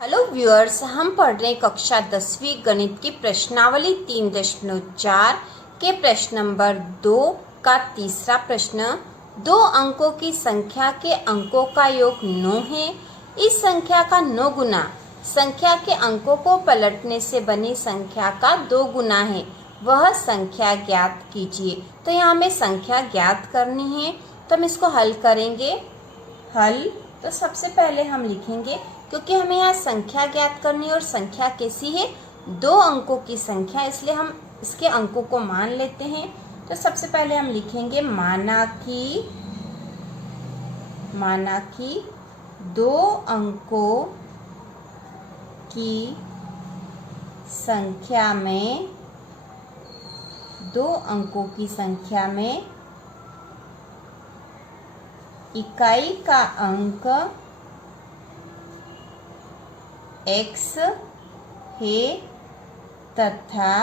Hello viewers, हम पढ़ रहे हैं कक्षा 10वीं गणित की प्रश्नावली 3.4 के प्रश्न नंबर 2 का तीसरा प्रश्न। दो अंकों की संख्या के अंकों का योग 9 है। इस संख्या का 9 गुना संख्या के अंकों को पलटने से बनी संख्या का 2 गुना है, वह संख्या ज्ञात कीजिए। तो यहाँ हमें संख्या ज्ञात करनी है, तो हम इसको हल करेंगे। हल तो सबसे पहले हम लिखेंगे, क्योंकि हमें यहाँ संख्या ज्ञात करनी है और संख्या कैसी है, 2 अंकों की संख्या, इसलिए हम इसके अंकों को मान लेते हैं। तो सबसे पहले हम लिखेंगे माना कि 2 अंकों की संख्या में 2 अंकों की संख्या में इकाई का अंक x है तथा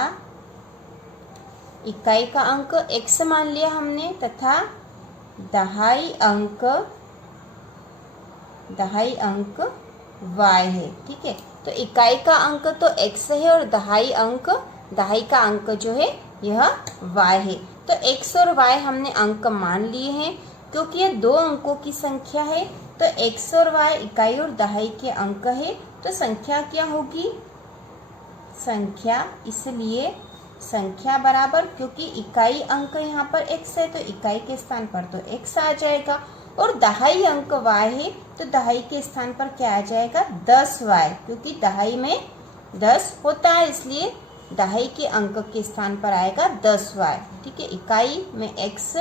इकाई का अंक x मान लिया हमने, तथा दहाई अंक y है। ठीक है, तो इकाई का अंक तो x है और दहाई का अंक जो है यह y है। तो x और y हमने अंक मान लिए हैं, क्योंकि यह 2 अंकों की संख्या है। तो x और y इकाई और दहाई के अंक है, तो संख्या क्या होगी, संख्या, इसलिए संख्या बराबर, क्योंकि इकाई अंक यहाँ पर x है तो इकाई के स्थान पर तो x आ जाएगा, और दहाई अंक y है तो दहाई के स्थान पर क्या आ जाएगा, 10y, क्योंकि दहाई में 10 होता है, इसलिए दहाई के अंक के स्थान पर आएगा 10y। ठीक है, इकाई में x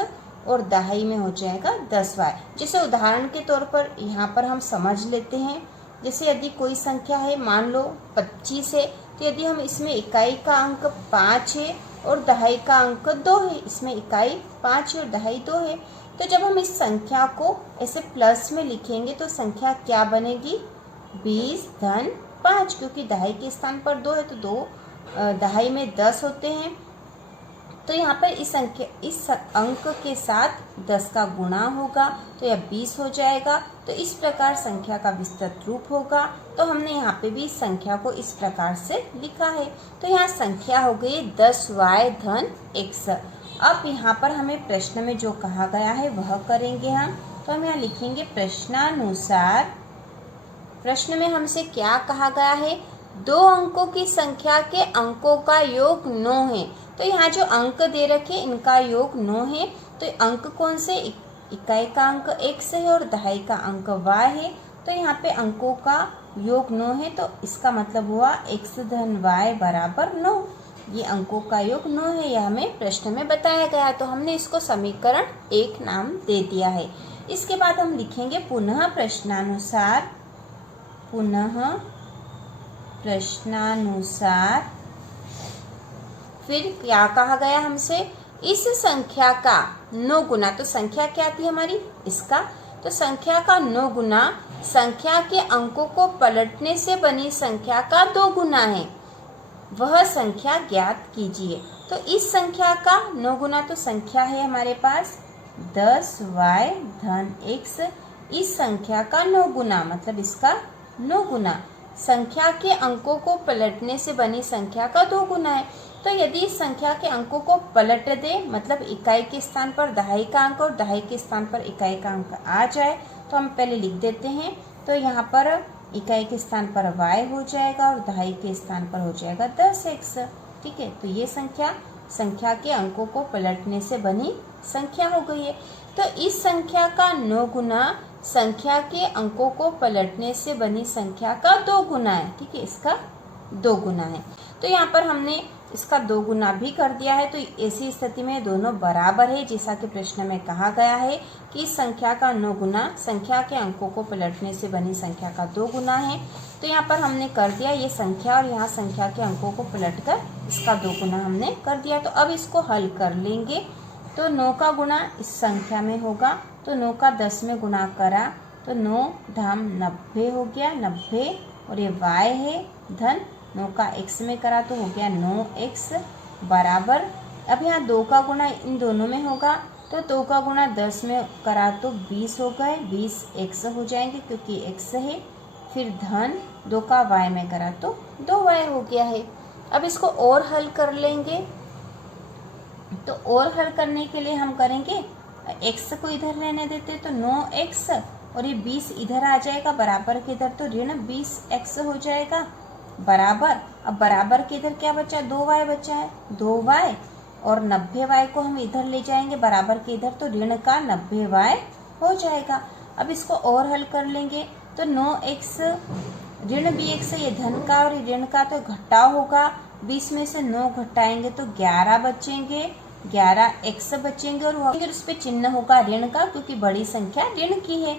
और दहाई में हो जाएगा 10y। जैसे उदाहरण के तौर पर यहाँ पर हम समझ लेते हैं, जैसे यदि कोई संख्या है, मान लो 25 है, तो यदि हम इसमें इकाई का अंक 5 है और दहाई का अंक 2 है, इसमें इकाई 5 है और दहाई 2 है, तो जब हम इस संख्या को ऐसे प्लस में लिखेंगे तो संख्या क्या बनेगी, 20 धन 5, क्योंकि दहाई के स्थान पर 2 है तो 2 दहाई में 10 होते हैं। तो यहाँ पर इस अंक के साथ 10 का गुणा होगा तो यह 20 हो जाएगा। तो इस प्रकार संख्या का विस्तृत रूप होगा। तो हमने यहाँ पे भी इस संख्या को इस प्रकार से लिखा है। तो यहाँ संख्या हो गई 10y धन x। अब यहाँ पर हमें प्रश्न में जो कहा गया है वह करेंगे हम। तो हम यहाँ लिखेंगे प्रश्नानुसार। प्रश्न में हमसे क्या कहा गया है, 2 अंकों की संख्या के अंकों का योग 9 है। तो यहाँ जो अंक दे रखे इनका योग 9 है। तो अंक कौन से, इकाई का अंक x है और दहाई का अंक y है। तो यहाँ पे अंकों का योग 9 है, तो इसका मतलब हुआ x धन y बराबर 9। ये अंकों का योग 9 है, यह हमें प्रश्न में बताया गया है। तो हमने इसको समीकरण 1 नाम दे दिया है। इसके बाद हम लिखेंगे पुनः प्रश्नानुसार। फिर क्या कहा गया हमसे, इस संख्या का 9 गुना, तो संख्या क्या थी हमारी, इसका, तो संख्या का 9 गुना संख्या के अंकों को पलटने से बनी संख्या का 2 गुना है, वह संख्या ज्ञात कीजिए। तो इस संख्या का 9 गुना, तो संख्या है हमारे पास 10y धन x। इस संख्या का 9 गुना मतलब इसका 9 गुना संख्या के अंकों को पलटने से बनी संख्या का 2 गुना है। तो यदि इस संख्या के अंकों को पलट दे, मतलब इकाई के स्थान पर दहाई का अंक और दहाई के स्थान पर इकाई का अंक आ जाए, तो हम पहले लिख देते हैं। तो यहाँ पर इकाई के स्थान पर y हो जाएगा और दहाई के स्थान पर हो जाएगा 10x। ठीक है, तो ये संख्या के अंकों को पलटने से बनी संख्या हो गई है। तो इस संख्या का 9 गुना संख्या के अंकों को पलटने से बनी संख्या का 2 गुना है। ठीक है, इसका 2 गुना है। तो यहाँ पर हमने इसका 2 गुना भी कर दिया है। तो ऐसी स्थिति में दोनों बराबर है, जैसा कि प्रश्न में कहा गया है कि इस संख्या का 9 गुना संख्या के अंकों को पलटने से बनी संख्या का 2 गुना है। तो यहाँ पर हमने कर दिया ये संख्या, और यहाँ संख्या के अंकों को पलटकर इसका 2 गुना हमने कर दिया। तो अब इसको हल कर लेंगे। तो 9 का गुणा इस संख्या में होगा, तो 9 का 10 में गुणा करा तो 9 धाम 90 हो गया, 90, और ये y है धन 9 का x में करा तो हो गया 9x बराबर। अब यहाँ 2 का गुणा इन दोनों में होगा, तो 2 का गुणा 10 में करा तो 20 हो गए, 20 x हो जाएंगे क्योंकि x है, फिर धन 2 का y में करा तो 2y हो गया है। अब इसको और हल कर लेंगे, तो और हल करने के लिए हम करेंगे x को इधर लेने देते तो 9x और ये 20 इधर आ जाएगा बराबर के इधर, तो ऋण 20x हो जाएगा बराबर। अब बराबर के इधर क्या बचा, 2y बचा है, 2y और 90y को हम इधर ले जाएंगे बराबर के इधर, तो ऋण का 90y हो जाएगा। अब इसको और हल कर लेंगे तो 9x ऋण bx, ये धन का और ऋण का तो घटाव होगा, 20 में से 9 घटाएंगे तो 11 बचेंगे, 11x बचेंगे और उस पे चिन्ह होगा ऋण का, क्योंकि बड़ी संख्या ऋण की है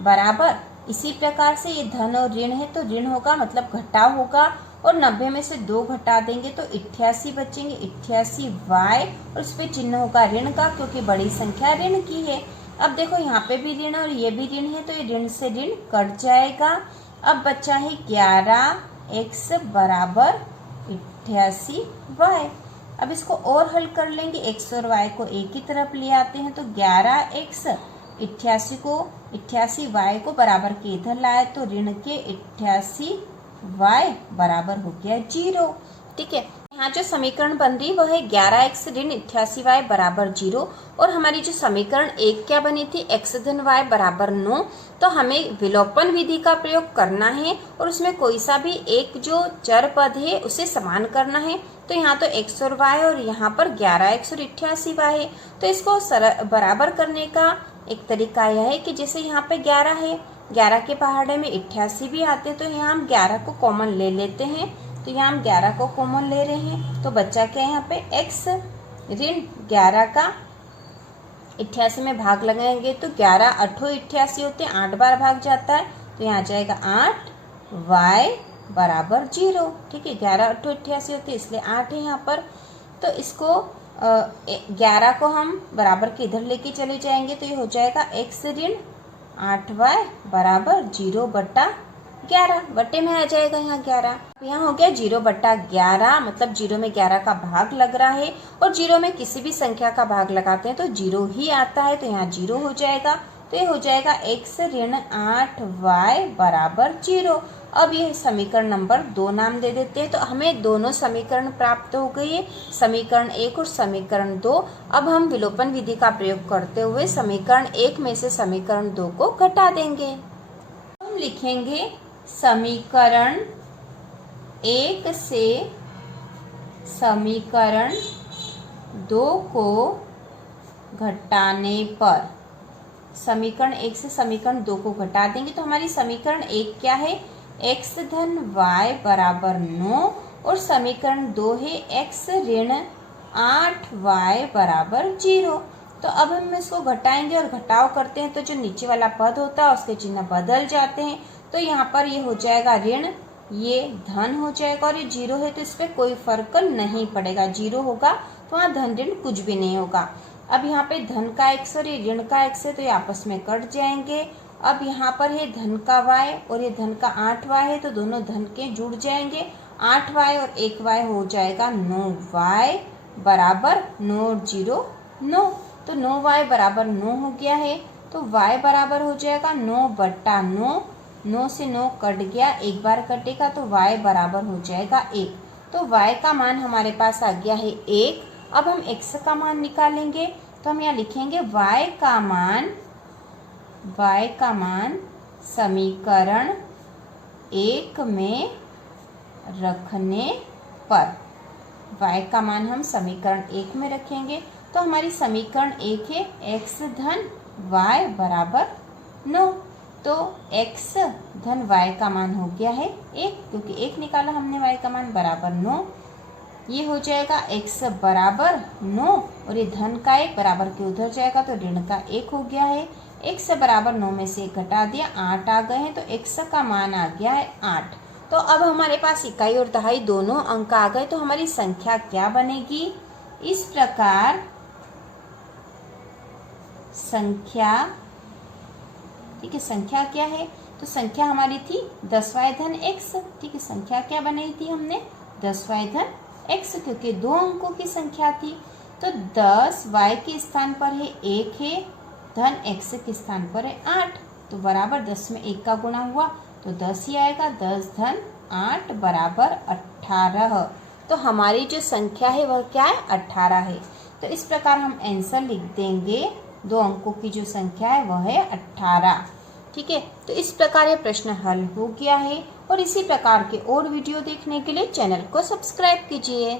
बराबर। इसी प्रकार से ये धन और ऋण है तो ऋण होगा मतलब घटाव होगा, और 90 में से 2 घटा देंगे तो 88 बचेंगे, 88y और उस पे चिन्ह होगा ऋण का, क्योंकि बड़ी संख्या ऋण की है। अब देखो यहाँ पे भी ऋण और ये भी ऋण है, तो ये ऋण से ऋण कट जाएगा। अब बचा है 11x बराबर 88y। अब इसको और हल कर लेंगे, x और y को एक ही तरफ ले आते हैं, तो 11x 88y को बराबर के इधर लाए तो ऋण के 88y बराबर हो गया 0। ठीक है, यहाँ जो समीकरण बन रही वह है 11x ऋण 88y बराबर 0, और हमारी जो समीकरण 1 क्या बनी थी, x धन y बराबर 9। तो हमें विलोपन विधि का प्रयोग करना है और उसमें कोई सा भी एक जो चर पद है उसे समान करना है। तो यहाँ तो x और y और यहाँ पर 11x और 88y है, तो इसको बराबर करने का एक तरीका यह है कि जैसे यहाँ पे 11 है, 11 के पहाड़े में 88 भी आते हैं, तो यहाँ हम 11 को कॉमन ले लेते हैं, तो यहाँ हम 11 को कॉमन ले रहे हैं, तो बच्चा क्या है यहाँ पे x ऋण 11 का 88 में भाग लगाएंगे तो 11 8 88 होते हैं, 8 बार भाग जाता है, तो यहाँ आ जाएगा 8y बराबर 0। ठीक है, 11 8 88 होते हैं इसलिए 8 है यहाँ पर। तो इसको 11 को हम बराबर के इधर लेके चले जाएंगे, तो ये हो जाएगा x ऋण 8y बराबर 0/11 बट्टे में आ जाएगा यहाँ 11। यहाँ हो गया 0/11, मतलब 0 में 11 का भाग लग रहा है, और 0 में किसी भी संख्या का भाग लगाते हैं तो 0 ही आता है, तो यहाँ 0 हो जाएगा। तो ये हो जाएगा x ऋण 8y बराबर 0। अब ये समीकरण नंबर 2 नाम दे देते हैं, तो हमें दोनों समीकरण प्राप्त हो गई है, समीकरण 1 और समीकरण 2। अब हम विलोपन विधि का प्रयोग करते हुए समीकरण 1 में से समीकरण 2 को घटा देंगे। हम लिखेंगे समीकरण 1 से समीकरण 2 को घटाने पर, समीकरण 1 से समीकरण 2 को घटा देंगे तो हमारी समीकरण 1 क्या है, x धन y बराबर 9, और समीकरण 2 है x ऋण 8y बराबर 0। तो अब हम इसको घटाएंगे और घटाव करते हैं तो जो नीचे वाला पद होता है उसके चिन्ह बदल जाते हैं, तो यहाँ पर ये हो जाएगा ऋण, ये धन हो जाएगा, और ये 0 है तो इस पर कोई फर्क नहीं पड़ेगा, 0 होगा तो वहाँ धन ऋण कुछ भी नहीं होगा। अब यहाँ पे धन का x और ये ऋण का x है तो ये आपस में कट जाएंगे। अब यहाँ पर है धन का y और ये धन का 8y है, तो दोनों धन के जुड़ जाएंगे, 8y और 1y हो जाएगा 9y बराबर 9 और 0 9, तो 9y बराबर 9 हो गया है। तो y बराबर हो जाएगा 9/9, 9 से 9 कट गया, एक बार कटेगा तो y बराबर हो जाएगा 1। तो y का मान हमारे पास आ गया है 1। अब हम x का मान निकालेंगे, तो हम यहाँ लिखेंगे y का मान समीकरण 1 में रखने पर, y का मान हम समीकरण 1 में रखेंगे तो हमारी समीकरण 1 है x धन y बराबर 9, तो x धन y का मान हो गया है 1, क्योंकि 1 निकाला हमने, y का मान बराबर 9। ये हो जाएगा x बराबर 9 और ये धन का 1 बराबर के उधर जाएगा तो ऋण का 1 हो गया है। x बराबर 9 में से 1 घटा दिया, 8 आ गए हैं, तो x का मान आ गया है 8। तो अब हमारे पास इकाई और दहाई दोनों अंक आ गए, तो हमारी संख्या क्या बनेगी, इस प्रकार संख्या, ठीक है, संख्या क्या है, तो संख्या हमारी थी 10y धन x। ठीक है, संख्या क्या बनाई थी हमने, 10y धन x, क्योंकि 2 अंकों की संख्या थी। तो 10y के स्थान पर है 1 है, धन x के स्थान पर है 8, तो बराबर 10 में 1 का गुणा हुआ तो 10 ही आएगा। 10 धन 8 बराबर 18। तो हमारी जो संख्या है वह क्या है? 18 है। तो इस प्रकार हम आंसर लिख देंगे। 2 अंकों की जो संख्या है वह है 18। ठीक है, तो इस प्रकार ये प्रश्न हल हो गया है। और इसी प्रकार के और वीडियो देखने के लिए चैनल को सब्सक्राइब कीजिए।